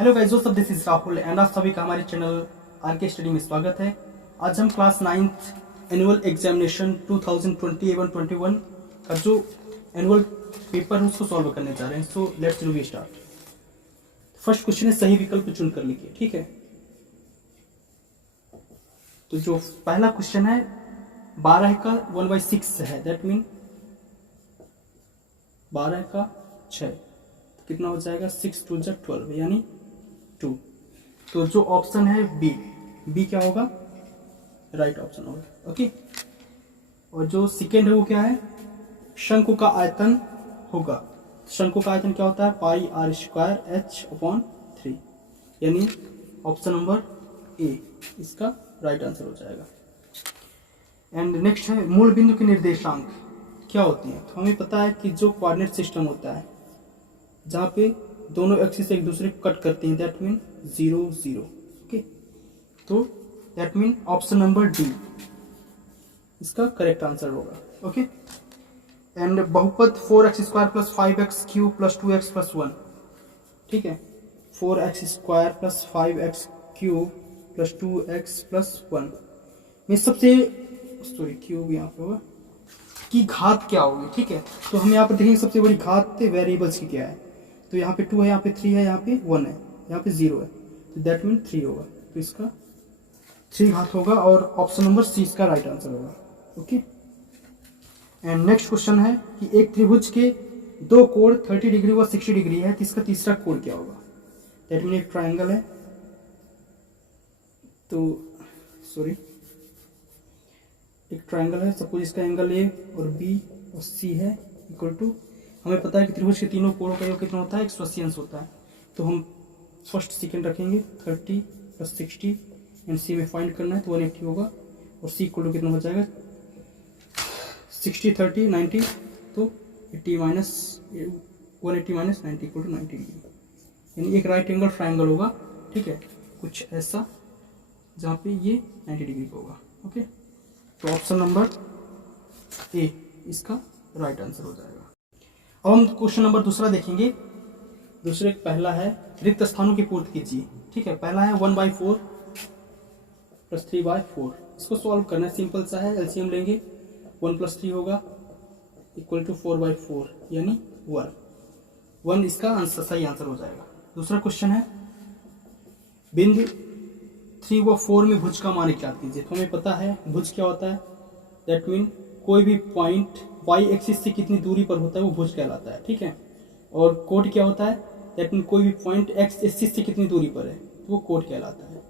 Hello guys, दोस्तों this is Rahul and आप सभी का हमारे चैनल आरके स्टडी में स्वागत है। आज हम क्लास 9th एनुअल एग्जामिनेशन 2020-21 का जो एनुअल पेपर है उसको सॉल्व करने जा रहे हैं। So let's do we start. First question है सही विकल्प चुन कर लिखिए, ठीक है। तो जो पहला क्वेश्चन है 12 का 1/6 है, दैट मीन 12 का 6 तो कितना हो जाएगा 6 2 12 यानी 2। तो जो ऑप्शन है बी क्या होगा, राइट ऑप्शन होगा, ओके। और जो सेकेंड है वो क्या है, शंकु का आयतन होगा। शंकु का आयतन क्या होता है, पाई आर स्क्वायर h/3 यानी ऑप्शन नंबर ए इसका राइट आंसर हो जाएगा। एंड नेक्स्ट है मूल बिंदु की निर्देशांक क्या होती है। तो हमें पता है कि जो कोऑर्डिनेट सिस्टम होता है जहाँ पे दोनों एक्सिस एक दूसरे को कट करते हैं, दैट मीन 0 0, ओके। तो that mean option number D इसका करेक्ट आंसर होगा, ओके। एंड बहुपद 4x² + 5x³ + 2x + 1, ठीक है। 4x² + 5x³ + 2x + 1 में सबसे क्यूब यहाँ पे होगा की घात क्या होगी, ठीक है। तो हम यहाँ पर देखेंगे सबसे बड़ी घात वेरिएबल्स की क्या है। तो यहाँ पे 2 है, यहाँ पे 3 है, यहाँ पे 1 है, यहाँ पे 0 है, तो दैट मीन 3 होगा। तो इसका 3 घात होगा और ऑप्शन नंबर सी इसका राइट आंसर होगा, ओके। एंड नेक्स्ट क्वेश्चन है कि एक त्रिभुज के दो कोण 30 डिग्री व 60 डिग्री है, तो इसका तीसरा कोण क्या होगा। दैट मीन एक ट्राइंगल है, तो एक ट्राइंगल है, सपोज इसका एंगल ए और बी और सी है इक्वल टू, हमें पता है कि त्रिभुज के तीनों कोणों का योग कितना होता है, 180 अंश होता है। तो हम फर्स्ट सेकेंड रखेंगे 30 + 60 एंड सी में फाइंड करना है, तो 180 होगा और सी इक्वल टू कितना हो जाएगा 60 30 90, तो 180 - 90 इक्वल टू 90 डिग्री, यानी एक राइट एंगल ट्राइंगल होगा, ठीक है, कुछ ऐसा जहाँ पे ये 90 डिग्री का होगा, ओके। तो ऑप्शन नंबर ए इसका राइट आंसर हो जाएगा। अब हम क्वेश्चन नंबर दूसरा देखेंगे। दूसरे पहला है रिक्त स्थानों की पूर्ति कीजिए, ठीक है। पहला है 1/4 + 3/4, इसको सॉल्व करना है, सिंपल सा है, एलसीएम लेंगे 1 + 3 होगा इक्वल टू 4/4 यानी 1 इसका आंसर सही आंसर हो जाएगा। दूसरा क्वेश्चन है बिंदु 3 व 4 में भुज का मान ज्ञात कीजिए। तो हमें पता है भुज क्या होता है, दैट मीन कोई भी पॉइंट वाई एक्सिस से कितनी दूरी पर होता है वो भुज कहलाता है, ठीक है। और कोड क्या होता है, दैट मीन कोई भी पॉइंट एक्स एक्सिस से कितनी दूरी पर है तो वो कोड कहलाता है।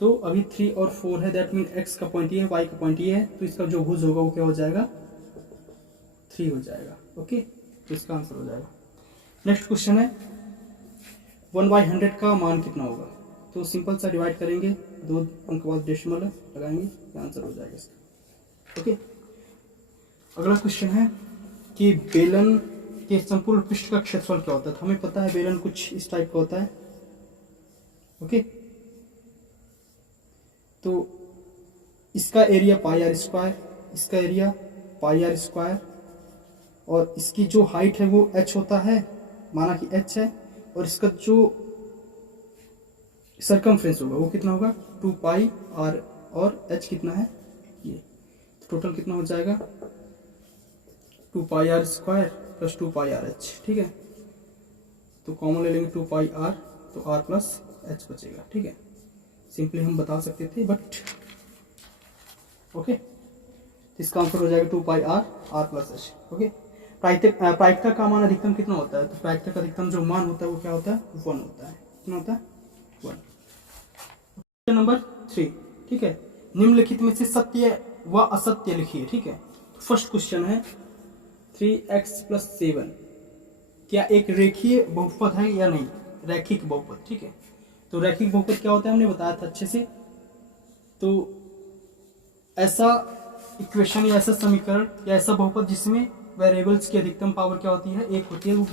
तो अभी 3 और 4 है, दैट मीन एक्स का पॉइंट ये है, वाई का पॉइंट ये है, तो इसका जो भुज होगा वो क्या हो जाएगा 3 हो जाएगा, ओके। तो इसका आंसर हो जाएगा। नेक्स्ट क्वेश्चन है 1/100 का मान कितना होगा। तो सिंपल सा डिवाइड करेंगे, 2 अंक बाद डेसिमल लगाएंगे, आंसर हो जाएगा इसका, ओके। अगला क्वेश्चन है कि बेलन के संपूर्ण पृष्ठ का क्षेत्रफल क्या होता है। तो हमें पता है बेलन कुछ इस टाइप का होता है, ओके। तो इसका एरिया πr², इसका एरिया πr², और इसकी जो हाइट है वो h होता है, माना कि h है, और इसका जो सरकमफ्रेंस होगा वो कितना होगा 2πr, और h कितना है ये, टोटल कितना हो जाएगा 2πr² + 2πrh, ठीक है। तो कॉमन ले लेंगे 2πr, तो r + h बचेगा, ठीक है। सिंपली हम बता सकते थे बट ओके। तो इसका आंसर हो जाएगा 2πr r + h, ओके। प्रायिकता का मान अधिकतम कितना होता है। तो प्रायिकता का अधिकतम जो मान होता है वो क्या होता है 1 होता है, कितना होता है 1। क्वेश्चन नंबर 3, ठीक है। निम्नलिखित में से सत्य व असत्य लिखिए, ठीक है। तो फर्स्ट क्वेश्चन है 3x + 7 क्या एक रेखीय बहुपद है या नहीं, रैखिक बहुपद, ठीक है। तो रैखिक बहुपद क्या होता है हमने बताया था अच्छे से। तो ऐसा इक्वेशन या ऐसा समीकरण या ऐसा बहुपद जिसमें वेरिएबल्स की अधिकतम पावर क्या होती है 1 होती है, वो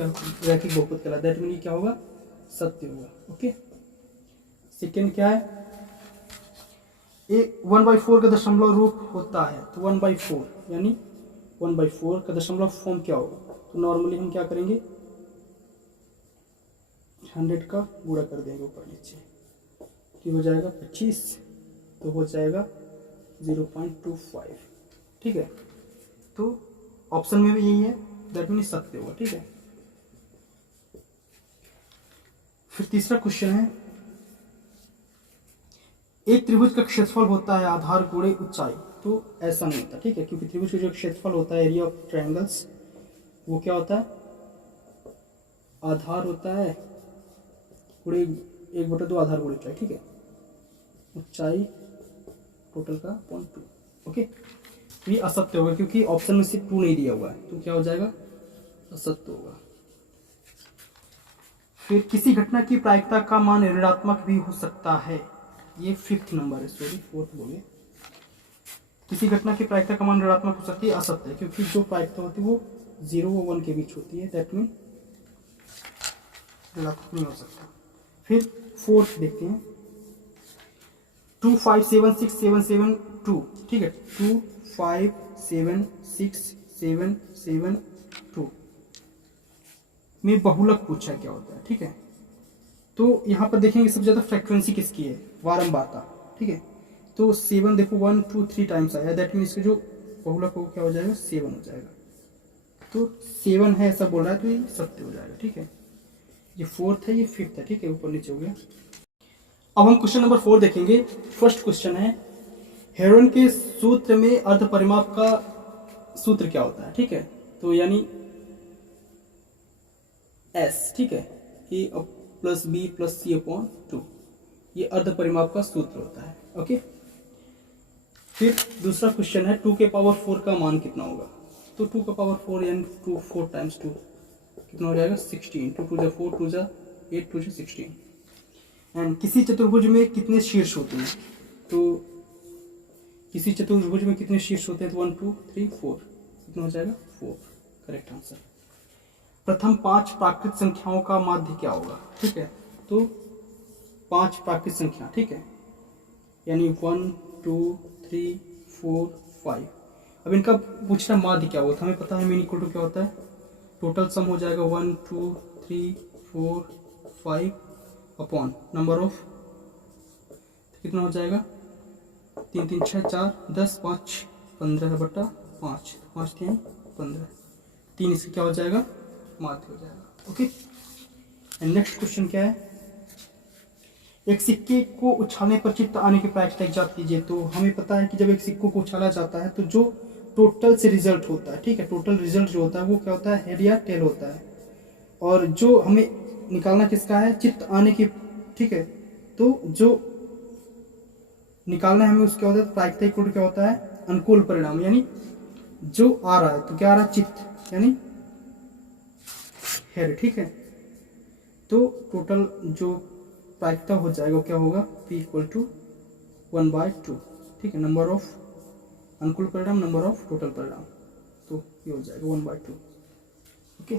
रैखिक बहुपद कहलाता है। दैट मीन क्या होगा सत्य होगा, ओके। सेकेंड क्या है, 1/4 का दशमलव रूप होता है। तो 1/4 यानी 1/4 का दशमलव फॉर्म क्या होगा। तो नॉर्मली हम क्या करेंगे 100 का गुणा कर देंगे ऊपर नीचे, कि हो जाएगा 25, तो हो जाएगा 0.25। ठीक है, तो ऑप्शन में भी यही है, दैट मीन सत्य होगा। ठीक है, फिर तीसरा क्वेश्चन है, एक त्रिभुज का क्षेत्रफल होता है आधार गुणे ऊंचाई, तो ऐसा नहीं होता। ठीक है, क्योंकि त्रिभुज का जो क्षेत्रफल होता है, एरिया ऑफ ट्रायंगल्स, वो क्या होता है, आधार होता है गुणे 1/2 आधार गुणे ऊंचाई। ठीक है, ऊंचाई टोटल का 0.2। ओके, तो ये असत्य होगा क्योंकि ऑप्शन में सिर्फ 2 नहीं दिया हुआ है, तो क्या हो जाएगा, असत्य होगा। फिर किसी घटना की प्रायिकता का मान ऋणात्मक भी हो सकता है, ये 5th नंबर है, सॉरी 4th बोलिए। किसी घटना की प्रायिकता का मान ऋणात्मक हो सकती है, असत्य है, क्योंकि जो प्रायिकता होती है वो 0 और 1 के बीच होती है, दैट मीन ऋणात्मक नहीं हो सकता। फिर 4th देखते हैं, 2576772। ठीक है, 2576772 में बहुलक पूछा क्या होता है। ठीक है, तो यहाँ पर देखेंगे सबसे ज्यादा फ्रीक्वेंसी किसकी है, बारंबारता। ठीक है, तो 7 देखो 1 2 3 टाइम्स आया, दैट मीन इसका जो बहुलक हो क्या हो जाएगा, 7 हो जाएगा। तो 7 है ऐसा बोल रहा है, तो ये सत्य हो जाएगा। ठीक है, ये 4th है, ये 5th है। ठीक है, ऊपर नीचे हो गया। अब हम क्वेश्चन नंबर 4 देखेंगे। फर्स्ट क्वेश्चन है, हेरोन के सूत्र में अर्ध परिमाप का सूत्र क्या होता है। ठीक है, तो यानी S, ठीक है, A + B + C/2, ये अर्ध परिमाप का सूत्र होता है। ओके, फिर दूसरा क्वेश्चन है, 2 के पावर 4 का मान कितना होगा, तो 2 का पावर 4 यानी 2 4 टाइम्स 2 कितना हो जाएगा, 16। 2 2 4 2 8 2 16। एंड किसी चतुर्भुज में कितने शीर्ष होते हैं, तो किसी चतुर्भुज में कितने शीर्ष होते हैं, तो 1 2 3 4, कितना हो जाएगा, 4। Correct answer. प्रथम 5 प्राकृत संख्याओं का माध्य क्या होगा। ठीक है, तो 5 प्राकृत संख्या, ठीक है, यानी 1 2 3 4 5। अब इनका पूछना माध्य क्या होता है, हमें पता है मीन इक्वल टू क्या होता है, टोटल सम हो जाएगा 1 2 3 4 5 अपॉन नंबर ऑफ, कितना हो जाएगा, 3 3 6 4 10 5 15/5, 5 3 15, 3 इसका क्या हो जाएगा, माध्य हो जाएगा। ओके, एंड नेक्स्ट क्वेश्चन क्या है, एक सिक्के को उछालने पर चित्त आने की प्रायिकता ज्ञात कीजिए। तो हमें पता है कि जब एक सिक्कों को उछाला जाता है तो जो टोटल से रिजल्ट होता है, ठीक है, टोटल रिजल्ट जो होता है वो क्या होता है, हेड या टेल होता है। और जो हमें निकालना किसका है, चित्त आने की। ठीक है, तो जो निकालना है हमें उसका होता है प्रायिकता इक्वल टू क्या होता है, अनुकूल परिणाम, यानी जो आ रहा है तो क्या आ रहा है, चित्त यानी हेड। ठीक है, तो टोटल जो प्रायिकता हो जाएगा वो क्या होगा, P = 1/2। ठीक है, नंबर ऑफ अनुकूल परिणाम, नंबर ऑफ टोटल परिणाम, तो ये हो जाएगा 1/2। ओके,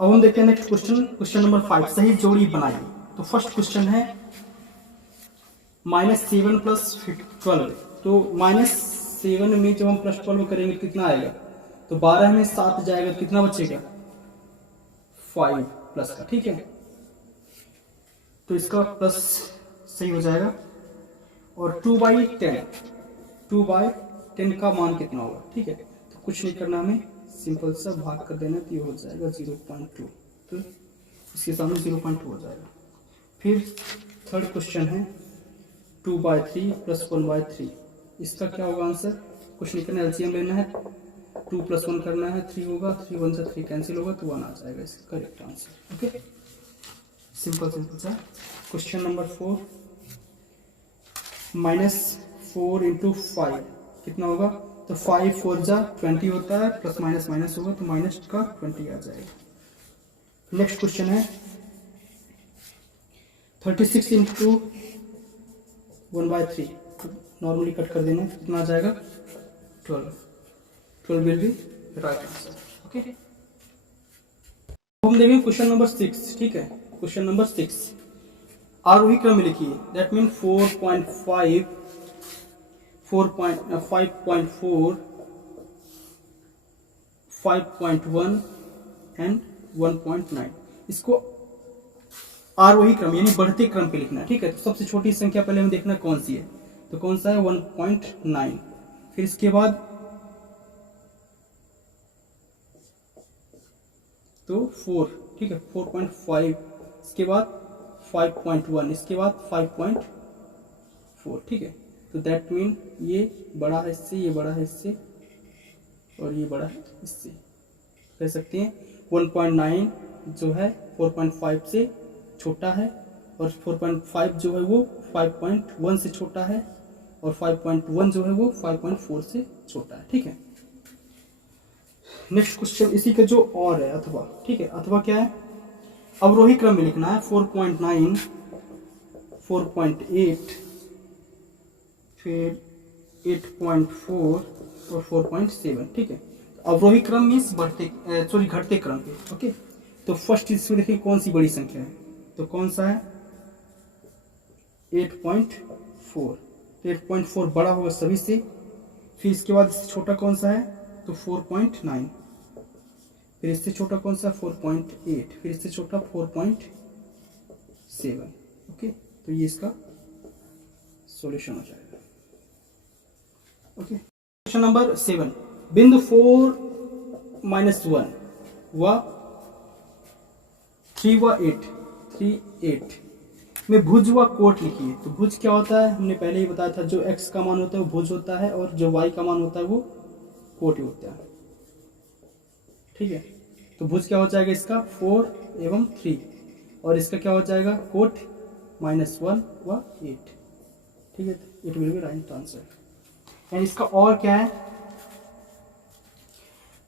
अब हम देखते हैं नेक्स्ट क्वेश्चन, क्वेश्चन नंबर 5, सही जोड़ी बनाइए। तो फर्स्ट क्वेश्चन है -7 + 12। तो -7 में जब हम +12 करेंगे कितना आएगा, तो 12 में 7 जाएगा तो कितना बचेगा, 5 प्लस का। ठीक है, तो इसका प्लस सही हो जाएगा। और 2/10 का मान कितना होगा। ठीक है, तो कुछ नहीं करना, हमें सिंपल सा भाग कर देना, तो ये हो जाएगा 0.2, तो इसके सामने 0.2 हो जाएगा। फिर थर्ड क्वेश्चन है 2/3 + 1/3, इसका क्या होगा आंसर, कुछ नहीं करना, एलसीएम लेना है, 2 + 1 करना है, 3 होगा, 3 1 से 3 कैंसिल होगा, तो 1 आ जाएगा इसका करेक्ट आंसर। ओके, सिंपल सा। क्वेश्चन नंबर 4, -4 × 5 कितना होगा, तो 5 4 जा 20 होता है, प्लस माइनस माइनस होगा तो माइनस का 20 आ जाएगा। नेक्स्ट क्वेश्चन है 36 × 1/3, नॉर्मली कट कर देना, कितना आ जाएगा, 12 will be right answer. Okay, हम देखेंगे क्वेश्चन नंबर 6। ठीक है, क्वेश्चन नंबर 6 आरोही क्रम में लिखिए, दैट मीन 4.5 5.4 5.1 एंड 1.9। इसको आरोही क्रम यानी बढ़ते क्रम पे लिखना है, ठीक है। तो सबसे छोटी संख्या पहले हमें देखना कौन सी है, तो कौन सा है 1.9, फिर इसके बाद तो 4, ठीक है 4.5, इसके बाद 5.1, इसके बाद 5.4, ठीक है। तो दैट मीन ये बड़ा है इससे, ये बड़ा है इससे, और ये बड़ा है इससे, कह सकते हैं 1.9 जो है 4.5 से छोटा है, और 4.5 जो है वो 5.1 से छोटा है, और 5.1 जो है वो 5.4 से छोटा है, ठीक है। नेक्स्ट क्वेश्चन इसी का जो और है अथवा, ठीक है। अथवा क्या है, अवरोही क्रम में लिखना है 4.9, 4.8, फिर 8.4 और 4.7, ठीक है। अवरोही क्रम मीन्स घटते क्रम पे, ओके। तो फर्स्ट इसमें देखिए कौन सी बड़ी संख्या है, तो कौन सा है 8.4, 8.4 बड़ा होगा सभी से, फिर इसके बाद इससे छोटा कौन सा है तो 4.9, फिर इससे छोटा कौन सा 4.8, फिर इससे छोटा 4.7, ओके। तो ये इसका सॉल्यूशन हो जाएगा, ओके। क्वेश्चन नंबर 7, बिंदु 4-1 व 3 व 8 में भुज व कोट लिखिए। तो भुज क्या होता है, हमने पहले ही बताया था, जो x का मान होता है वो भुज होता है, और जो y का मान होता है वो कोट होता है, ठीक है। तो भुज क्या हो जाएगा इसका 4 एवं 3, और इसका क्या हो जाएगा कोट -1 व 8, ठीक है। It will be right answer. And इसका और क्या है,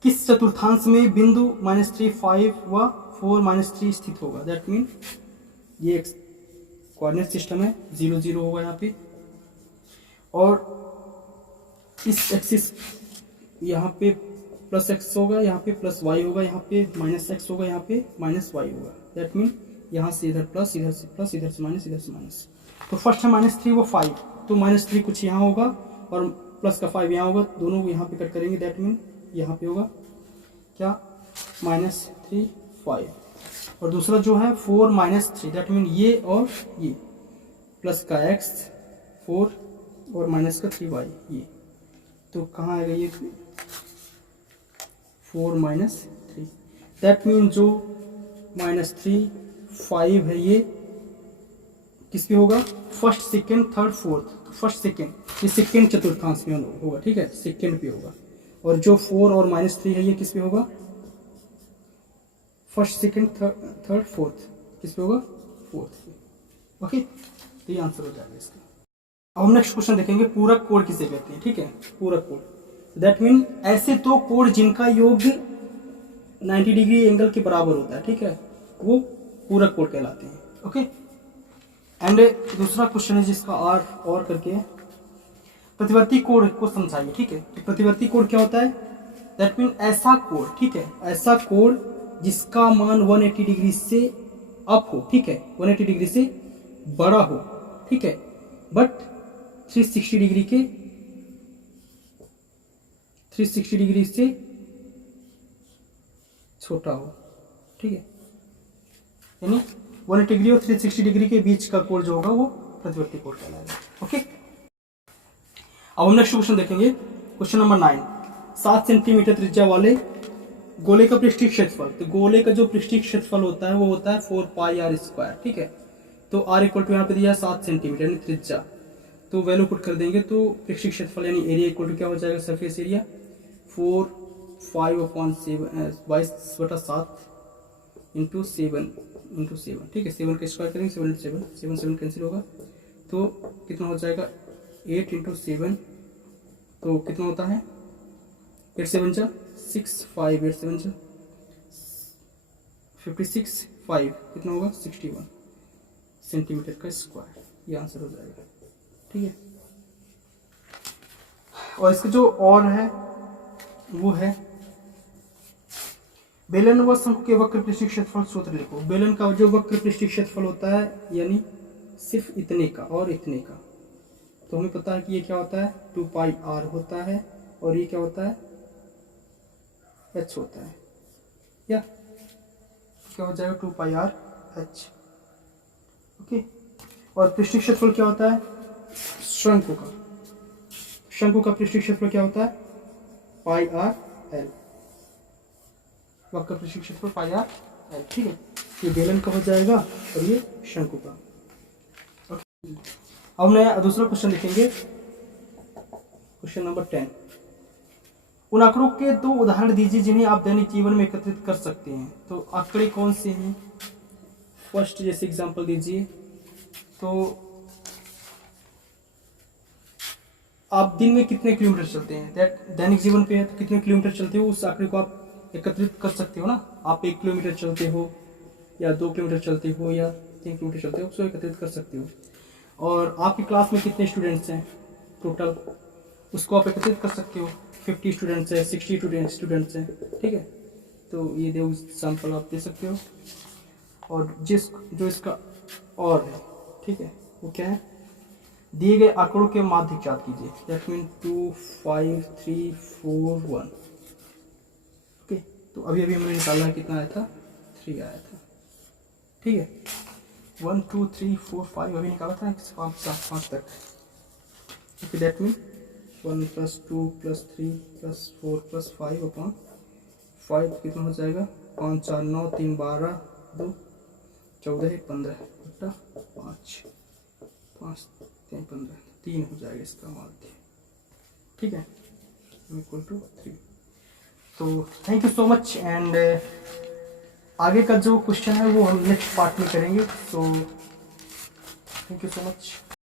किस चतुर्थांश में बिंदु -3, 5 व 4 -3 स्थित होगा। दैट मीन ये एक कोऑर्डिनेट सिस्टम है, 0 0 होगा यहाँ पे, और इस एक्सिस यहाँ पे +x होगा, यहाँ पे +y होगा, यहाँ पे -x होगा, यहाँ पे -y होगा। दैट मीन यहाँ से इधर प्लस, इधर से प्लस, इधर से माइनस, इधर से माइनस। तो फर्स्ट है -3 वो 5, तो -3 कुछ यहाँ होगा और प्लस का 5 यहाँ होगा, दोनों को यहाँ पे कट करेंगे। दैट मीन यहाँ पे होगा क्या -3 5, और दूसरा जो है 4 -3, दैट मीन ये और ये, प्लस का x 4 और माइनस का 3y, ये तो कहाँ आएगा ये 4 -3, दैट मीन जो -3 5 है ये किस पे होगा, फर्स्ट सेकेंड थर्ड फोर्थ, तो फर्स्ट सेकेंड ये सेकेंड चतुर्थांश में होगा, ठीक है, सेकेंड पे होगा। और जो 4 और -3 है ये किस पे होगा, फर्स्ट सेकेंड थर्ड फोर्थ, किस पे होगा फोर्थ पे, ओके। तो ये आंसर हो जाएगा इसका। अब हम नेक्स्ट क्वेश्चन देखेंगे, पूरक कोण किसे कहते हैं, ठीक है। पूरक कोण दैट मीन ऐसे दो कोण जिनका योग 90 डिग्री एंगल के बराबर होता है, ठीक है, वो पूरक कोण कहलाते हैं, ओके। एंड दूसरा क्वेश्चन है जिसका और करके प्रतिवर्ती कोण को समझाइए, ठीक है। तो प्रतिवर्ती कोण क्या होता है, दैट मीन ऐसा कोण, ठीक है, ऐसा कोण जिसका मान 180 डिग्री से अप हो, ठीक है, 180 डिग्री से बड़ा हो, ठीक है, बट 360 डिग्री से छोटा हो, ठीक है, यानी 180 डिग्री और 360 डिग्री के बीच का कोण जो होगा वो प्रतिवर्ती कोण कहलाएगा, ओके। अब हम नेक्स्ट क्वेश्चन देखेंगे, क्वेश्चन नंबर 9, 7 सेंटीमीटर त्रिज्या वाले गोले का पृष्ठीय क्षेत्रफल। तो गोले का जो पृष्ठीय क्षेत्रफल होता है वो होता है 4 पाई r स्क्वायर, ठीक है। तो r इक्वल टू यहाँ पे दिया 7 सेंटीमीटर यानी त्रिज्या, तो वैल्यू पुट कर देंगे, तो पृष्ठीय क्षेत्रफल यानी एरिया इक्वल टू क्या हो जाएगा, सरफेस एरिया 4/5/7 इंटू 7, ठीक है, 7 का स्क्वायर करेंगे 7 7 कैंसिल होगा, तो कितना हो जाएगा 8 इंटू 7, तो कितना होता है 8 7 जा 6 5 8 7 जा 56 5 कितना होगा 61 सेंटीमीटर का स्क्वायर, ये आंसर हो जाएगा, ठीक है। और इसका जो और है वो है बेलन व शंकु के वक्र पृष्ठीय क्षेत्रफल सूत्र लिखो। बेलन का जो वक्र पृष्ठीय क्षेत्रफल होता है यानी सिर्फ इतने का और इतने का, तो हमें पता है कि ये क्या होता है 2 पाई r होता है, और ये क्या होता है h होता है, या क्या हो जाएगा 2 पाई r h, ओके। और पृष्ठीय क्षेत्रफल क्या होता है? शंकु का, शंकु का पृष्ठीय क्षेत्रफल क्या होता है? पाई आर एल, वक्र पृष्ठीय क्षेत्रफल पाई आर एल, ठीक है। ये बेलन का हो जाएगा और ये शंकु का। ओके, अब नया दूसरा क्वेश्चन देखेंगे, क्वेश्चन नंबर 10। उन आंकड़ों के 2 उदाहरण दीजिए जिन्हें आप दैनिक जीवन में एकत्रित कर सकते हैं। तो आंकड़े कौन से हैं? फर्स्ट जैसे एग्जांपल दीजिए, तो आप दिन में कितने किलोमीटर चलते हैं, दैनिक जीवन पे है तो कितने किलोमीटर चलते हो, उस आंकड़े को आप एकत्रित कर सकते हो ना। आप 1 किलोमीटर चलते हो या 2 किलोमीटर चलते हो या 3 किलोमीटर चलते हो, उसको एकत्रित कर सकते हो। और आपकी क्लास में कितने स्टूडेंट्स हैं टोटल, उसको आप एकत्रित कर सकते हो। 50 स्टूडेंट्स हैं, 60 स्टूडेंट्स हैं, ठीक है। तो ये दो एग्जाम्पल आप दे सकते हो। और जो इसका और है, ठीक है, वो क्या है? दिए गए आंकड़ों के माध्य ज्ञात कीजिए। That mean 2, 5, 3, 4, 1। ओके, तो अभी हमने निकाला है, कितना आया था? 3 आया था, ठीक है। 1, 2, 3, 4, 5 अभी निकाला था, 5 तक। ओके, दैट मीन 1 + 2 + 3 + 4 + 5 अपॉन 5 कितना हो जाएगा? 5, 4, 9, 3, 12, 2, 14, 15 बटा 5, 5, 3, 15, 3 हो जाएगा इसका माध्य, ठीक है, इक्वल टू 3। तो thank you so much. And आगे का जो क्वेश्चन है वो हम नेक्स्ट पार्ट में करेंगे। तो थैंक यू सो मच।